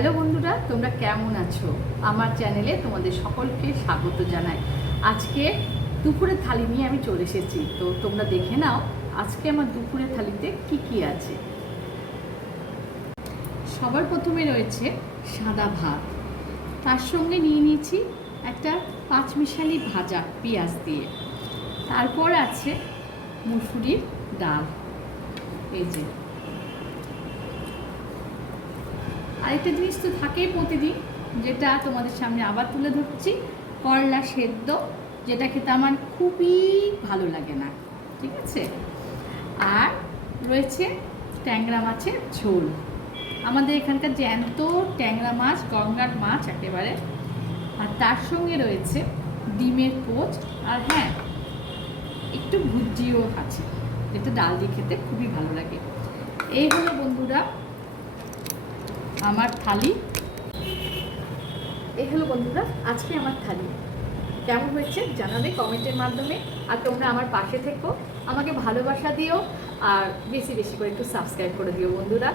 Hello বন্ধুরা, তোমরা কেমন আছো? আমার চ্যানেলে তোমাদের সকলকে স্বাগত জানাই। আজকে দুপুরের থালি নিয়ে আমি চলে এসেছি, তো তোমরা দেখে নাও আজকে আমার দুপুরের থালিতে কি কি আছে। সবার প্রথমে রয়েছে সাদা ভাত, তার সঙ্গে নিয়ে নিয়েছি একটা পাঁচমিশালি ভাজা পেঁয়াজ দিয়ে। তারপর আছে মুসুরির ডাল, এই যে। আরেকটা জিনিস তো থাকেই প্রতিদিন, যেটা তোমাদের সামনে আবার তুলে ধরছি, করলা সেদ্ধ, যেটা খেতে আমার খুবই ভালো লাগে না, ঠিক আছে। আর রয়েছে ট্যাংরা মাছের ঝোল, আমাদের এখানকার জ্যান্ত ট্যাংরা মাছ, গঙ্গার মাছ একেবারে। আর তার সঙ্গে রয়েছে ডিমের পোচ, আর হ্যাঁ, একটু ভুজিও আছে, যেটা ডাল দিয়ে খেতে খুবই ভালো লাগে। এই হলো বন্ধুরা আমার থালি। এই হলো বন্ধুরা আজকে আমার থালি। কেমন হয়েছে জানাবে কমেন্টের মাধ্যমে। আর তোমরা আমার পাশে থেকো, আমাকে ভালোবাসা দিও, আর বেশি বেশি করে একটু সাবস্ক্রাইব করে দিও বন্ধুরা।